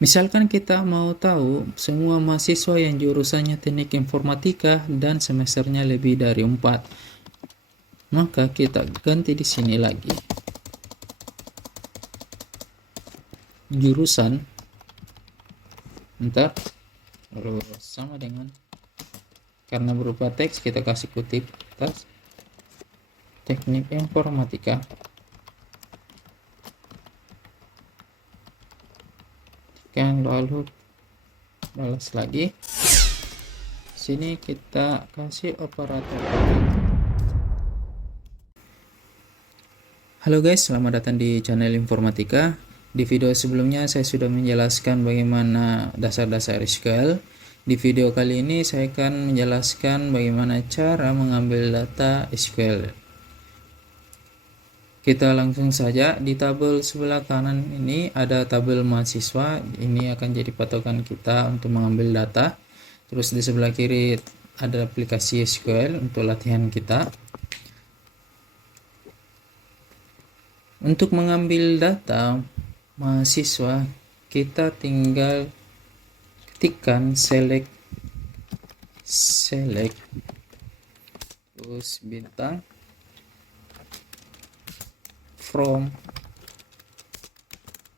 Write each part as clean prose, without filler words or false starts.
Misalkan kita mau tahu semua mahasiswa yang jurusannya Teknik Informatika dan semesternya lebih dari 4, maka kita ganti di sini lagi. Jurusan, ntar lalu sama dengan, karena berupa teks kita kasih kutip atas, Teknik Informatika. Kan lalu balas lagi. Sini kita kasih operator. Halo guys, selamat datang di channel Informatika. Di video sebelumnya saya sudah menjelaskan bagaimana dasar-dasar SQL. Di video kali ini saya akan menjelaskan bagaimana cara mengambil data SQL. Kita langsung saja. Di tabel sebelah kanan ini ada tabel mahasiswa. Ini akan jadi patokan kita untuk mengambil data. Terus di sebelah kiri ada aplikasi SQL untuk latihan kita. Untuk mengambil data mahasiswa, kita tinggal ketikkan select terus bintang from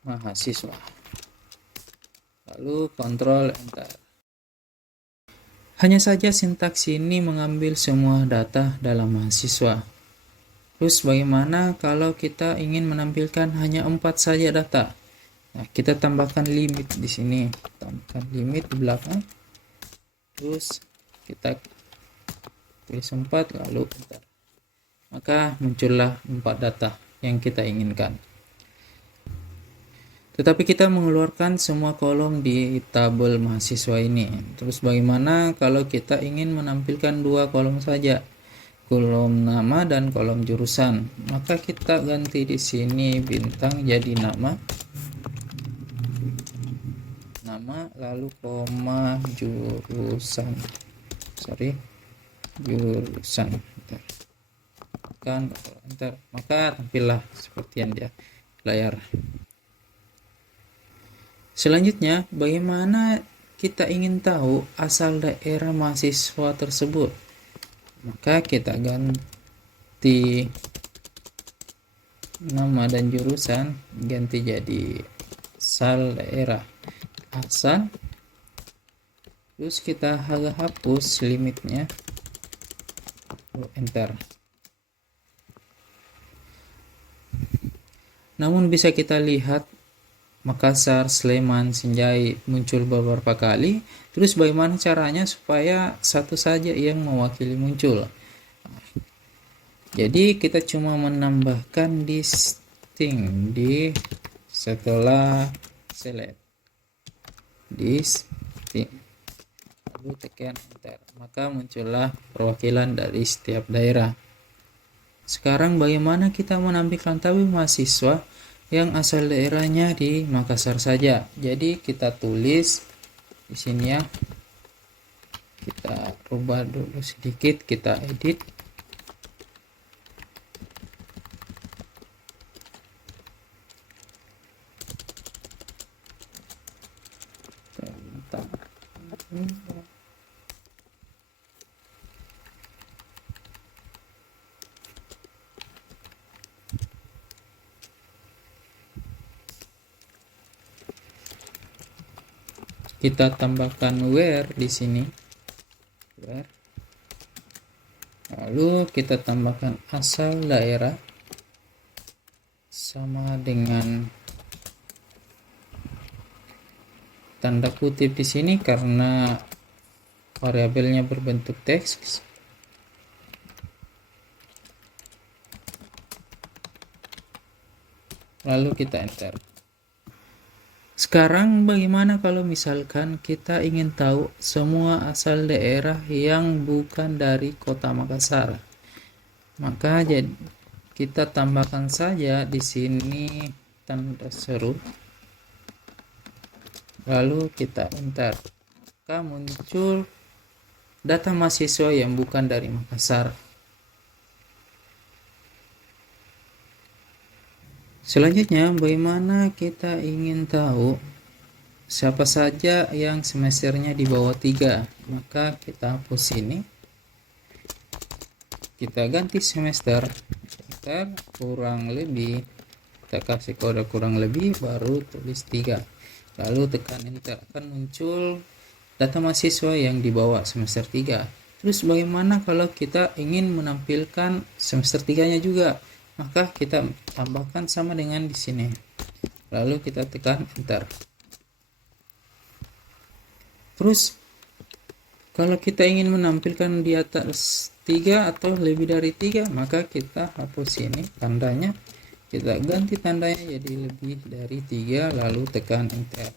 mahasiswa, lalu kontrol enter. Hanya saja sintaks ini mengambil semua data dalam mahasiswa. Terus bagaimana kalau kita ingin menampilkan hanya 4 saja data? Nah, kita tambahkan limit di sini. Tambahkan limit di belakang. Terus kita tulis 4 lalu enter. Maka muncullah 4 data yang kita inginkan. Tetapi kita mengeluarkan semua kolom di tabel mahasiswa ini. Terus bagaimana kalau kita ingin menampilkan 2 kolom saja? Kolom nama dan kolom jurusan. Maka kita ganti di sini bintang jadi nama lalu koma jurusan. Kan enter. Maka tampillah seperti yang dia layar. Selanjutnya, bagaimana kita ingin tahu asal daerah mahasiswa tersebut? Maka kita ganti nama dan jurusan, ganti jadi asal daerah, asal. Terus kita hapus limitnya, enter. Namun bisa kita lihat Makassar, Sleman, Sinjai muncul beberapa kali. Terus bagaimana caranya supaya satu saja yang mewakili muncul? Jadi kita cuma menambahkan distinct di setelah select. Distinct. Lalu tekan enter. Maka muncullah perwakilan dari setiap daerah. Sekarang bagaimana kita menampilkan tabel mahasiswa yang asal daerahnya di Makassar saja? Jadi kita tulis di sini ya. Kita rubah dulu sedikit, kita edit. Kita tambahkan where di sini, where. Lalu kita tambahkan asal daerah sama dengan tanda kutip di sini karena variabelnya berbentuk teks. Lalu kita enter. Sekarang bagaimana kalau misalkan kita ingin tahu semua asal daerah yang bukan dari Kota Makassar? Maka kita tambahkan saja di sini tanda seru. Lalu kita enter. Maka muncul data mahasiswa yang bukan dari Makassar. Selanjutnya, bagaimana kita ingin tahu siapa saja yang semesternya di bawah 3, maka kita hapus ini, kita ganti semester kurang lebih, kita kasih kode kurang lebih, baru tulis 3, lalu tekan enter, akan muncul data mahasiswa yang di bawah semester 3. Terus bagaimana kalau kita ingin menampilkan semester 3-nya juga? Maka kita tambahkan sama dengan di sini. Lalu kita tekan enter. Terus kalau kita ingin menampilkan di atas 3 atau lebih dari 3, maka kita hapus ini tandanya. Kita ganti tandanya jadi lebih dari 3, lalu tekan enter.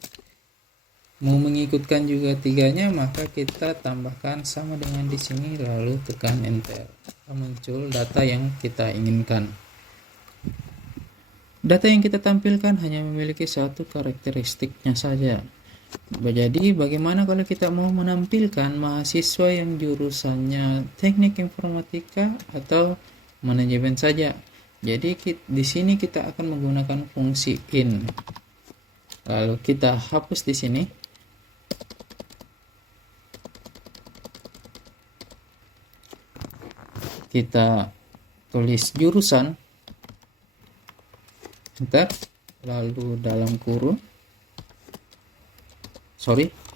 Mau mengikutkan juga 3-nya, maka kita tambahkan sama dengan di sini, lalu tekan enter. Muncul data yang kita inginkan. Data yang kita tampilkan hanya memiliki satu karakteristiknya saja. Jadi bagaimana kalau kita mau menampilkan mahasiswa yang jurusannya teknik informatika atau manajemen saja? Jadi di sini kita akan menggunakan fungsi in. Lalu kita hapus di sini. Kita tulis jurusan, enter, lalu dalam kurung,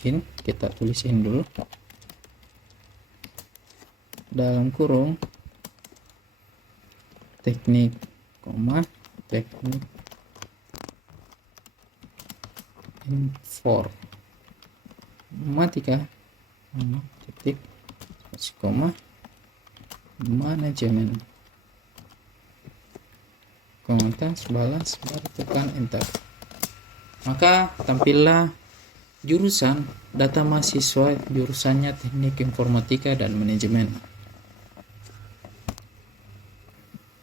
in, kita tulis in dulu, dalam kurung teknik, teknik informatika, titik, koma, manajemen, komentar balas, baru tekan enter. Maka tampillah jurusan data mahasiswa jurusannya teknik informatika dan manajemen.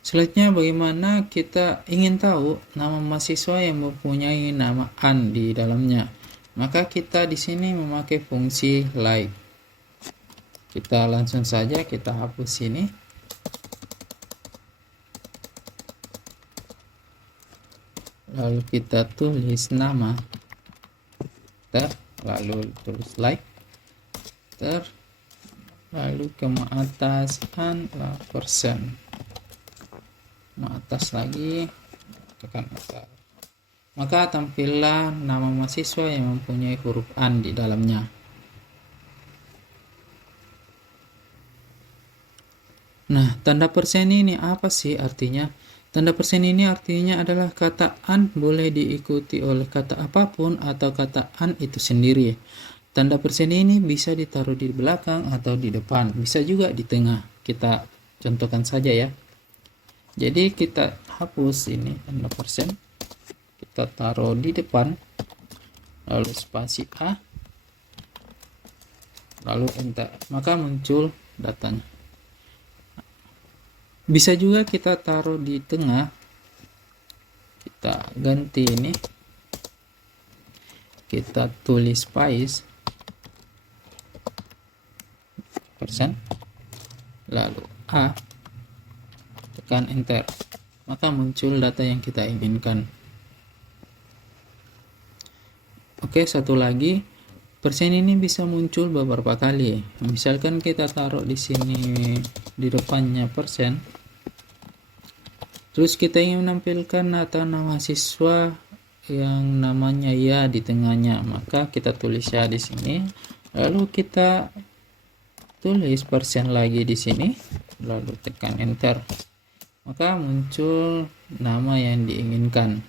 Selanjutnya bagaimana kita ingin tahu nama mahasiswa yang mempunyai nama an di dalamnya? Maka kita di sini memakai fungsi like. Kita langsung saja kita hapus ini. Lalu kita tulis nama, lalu tulis like, lalu ke atas persen, atas lagi, tekan enter. Maka tampillah nama mahasiswa yang mempunyai huruf an di dalamnya. Nah, tanda persen ini apa sih artinya? Tanda persen ini artinya adalah kata an boleh diikuti oleh kata apapun atau kata an itu sendiri. Tanda persen ini bisa ditaruh di belakang atau di depan, bisa juga di tengah. Kita contohkan saja ya. Jadi kita hapus ini tanda persen, kita taruh di depan, lalu spasi A, lalu enter, maka muncul datanya. Bisa juga kita taruh di tengah, kita ganti ini, kita tulis space persen, lalu A, tekan enter, maka muncul data yang kita inginkan. Oke, satu lagi, persen ini bisa muncul beberapa kali. Misalkan kita taruh di sini di depannya persen, terus kita ingin menampilkan data nama siswa yang namanya ya di tengahnya, maka kita tulis ya di sini, lalu kita tulis persen lagi di sini, lalu tekan enter, maka muncul nama yang diinginkan.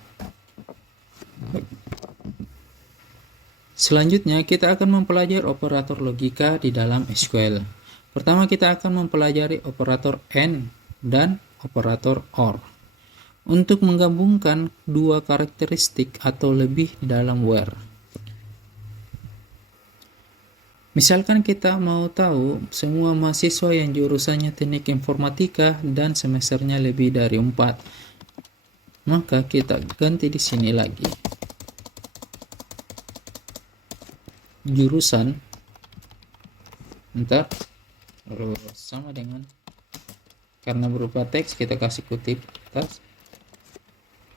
Selanjutnya kita akan mempelajari operator logika di dalam SQL. Pertama kita akan mempelajari operator AND dan operator OR untuk menggabungkan dua karakteristik atau lebih di dalam where. Misalkan kita mau tahu semua mahasiswa yang jurusannya teknik informatika dan semesternya lebih dari 4, maka kita ganti di sini lagi. Jurusan, ntar sama dengan, karena berupa teks kita kasih kutip atas,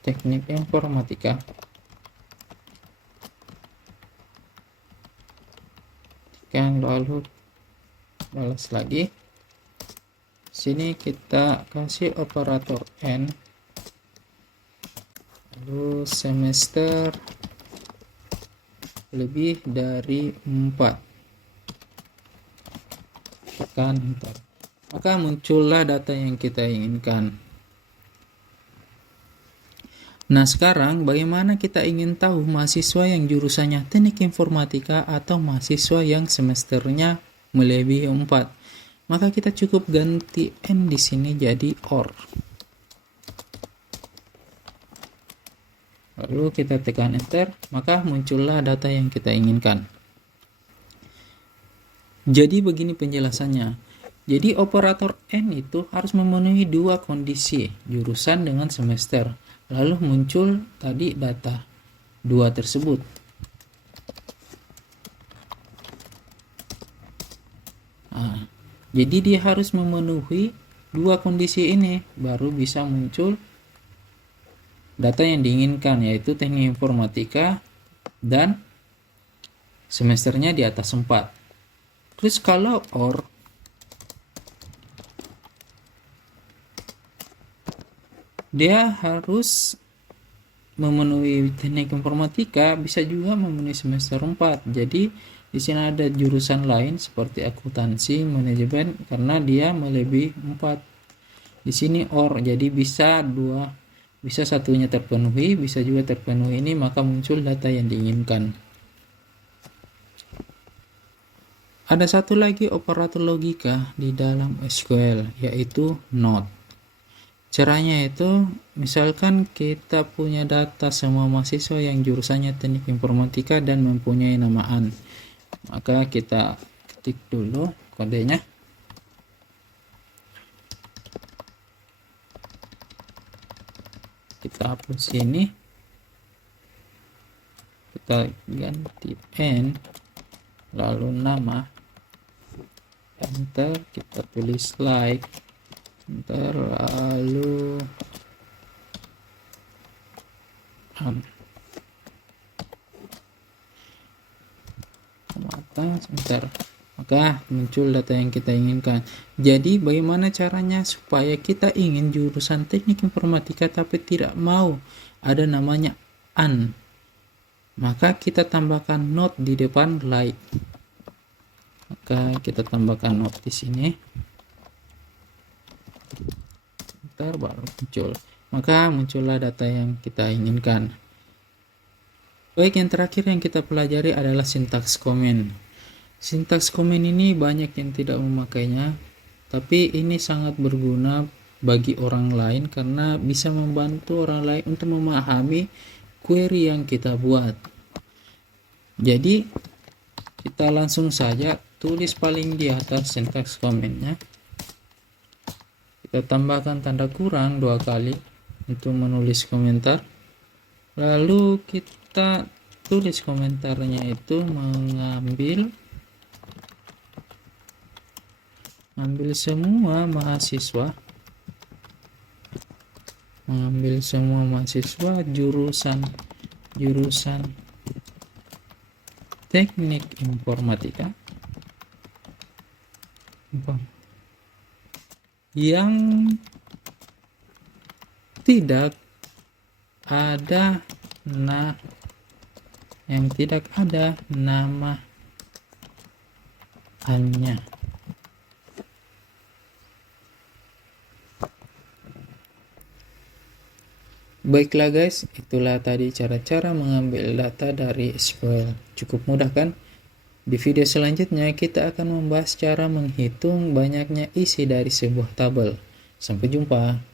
teknik informatika Kan lalu balas lagi. Sini kita kasih operator N, lalu semester lebih dari 4, tekan enter, maka muncullah data yang kita inginkan. Nah, sekarang bagaimana kita ingin tahu mahasiswa yang jurusannya teknik informatika atau mahasiswa yang semesternya melebihi 4? Maka kita cukup ganti N di sini jadi OR. Lalu kita tekan enter, maka muncullah data yang kita inginkan. Jadi begini penjelasannya. Jadi operator N itu harus memenuhi dua kondisi, jurusan dengan semester. Lalu muncul tadi data dua tersebut. Nah, jadi dia harus memenuhi dua kondisi ini baru bisa muncul data yang diinginkan, yaitu teknik informatika dan semesternya di atas 4. Terus kalau OR, dia harus memenuhi teknik informatika, bisa juga memenuhi semester 4. Jadi di sini ada jurusan lain seperti akuntansi, manajemen, karena dia melebihi 4. Di sini OR, jadi bisa satunya terpenuhi, bisa juga terpenuhi ini, maka muncul data yang diinginkan. Ada satu lagi operator logika di dalam SQL, yaitu NOT. Caranya itu, misalkan kita punya data semua mahasiswa yang jurusannya teknik informatika dan mempunyai nama AN. Maka kita ketik dulu kodenya. Kita hapus ini. Kita ganti N, lalu nama, enter, kita tulis like, enter, lalu sebentar, maka muncul data yang kita inginkan. Jadi bagaimana caranya supaya kita ingin jurusan teknik informatika tapi tidak mau ada namanya AN? Maka kita tambahkan not di depan like. Maka kita tambahkan not di sini. Ntar baru muncul. Maka muncullah data yang kita inginkan. Baik, yang terakhir yang kita pelajari adalah sintaks komen. Sintaks komen ini banyak yang tidak memakainya, tapi ini sangat berguna bagi orang lain karena bisa membantu orang lain untuk memahami query yang kita buat. Jadi kita langsung saja tulis paling di atas sintaks komennya. Kita tambahkan tanda kurang 2 kali untuk menulis komentar. Lalu kita tulis komentarnya itu mengambil semua mahasiswa, jurusan teknik informatika yang tidak ada nama hanya. Baiklah guys, itulah tadi cara-cara mengambil data dari SQL. Cukup mudah kan? Di video selanjutnya kita akan membahas cara menghitung banyaknya isi dari sebuah tabel. Sampai jumpa.